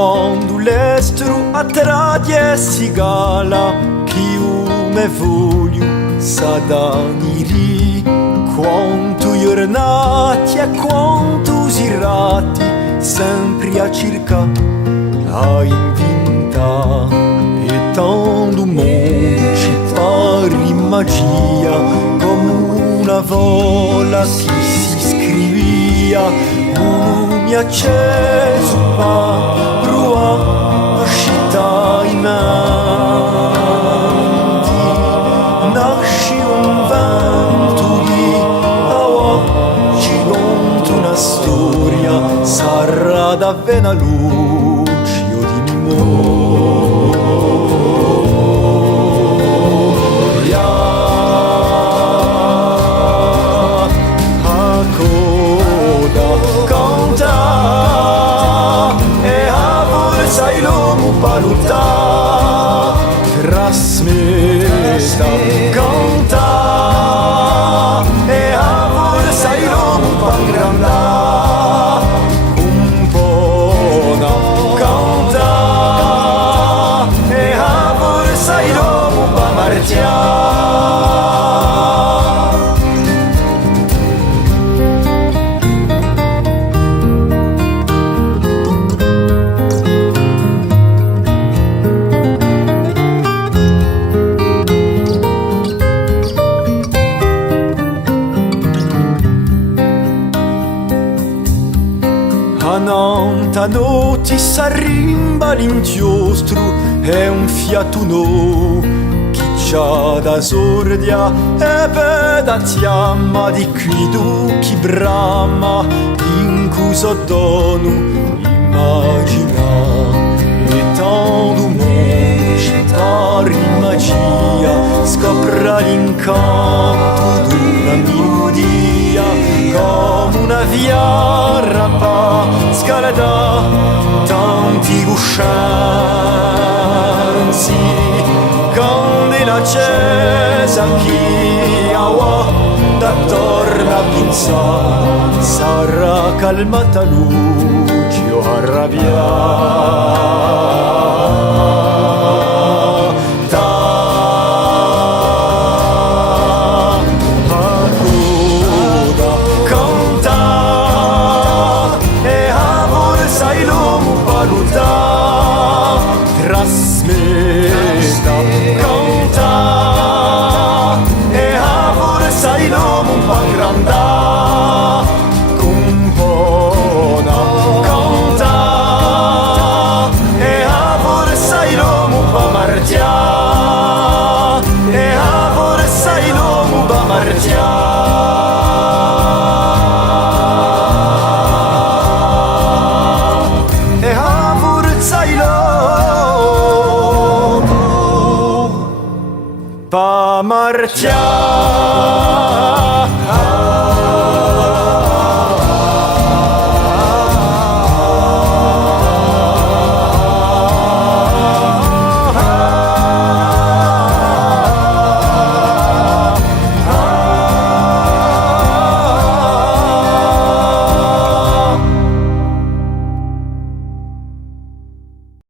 quando l'estero attrae sigala, chiù me voglio s'adaniri, quanto giornati e quanto sirati, sempre a circa a invinta, e tanto mondo ci pare magia, come una vola che si scrivia, uno mi ha acceso ma brua uscita in menti, nasce un vento di aua, ci conta una storia, sarà davvero luce o di memoria. A coda canta e a forza il l'uomo paluta, trasmetta canta e a forza il l'uomo pangranda. A nanta notte s'arrimba l'inchiostro e un fiato no chi c'ha da sordia e veda chiama di qui chi brama in cuso dono immagina e tanto mondo magia scopra l'incanto d'una melodia come una via rapa scalada tanti guscianzi candela accesa chi awa da torna a pensare sarà calmata luce o arrabbiata. Trasmetta canta e a forza il l'uomo pangranda, compona canta e a forza il l'uomo va martia e a forza il l'uomo va martia. Pa marciare.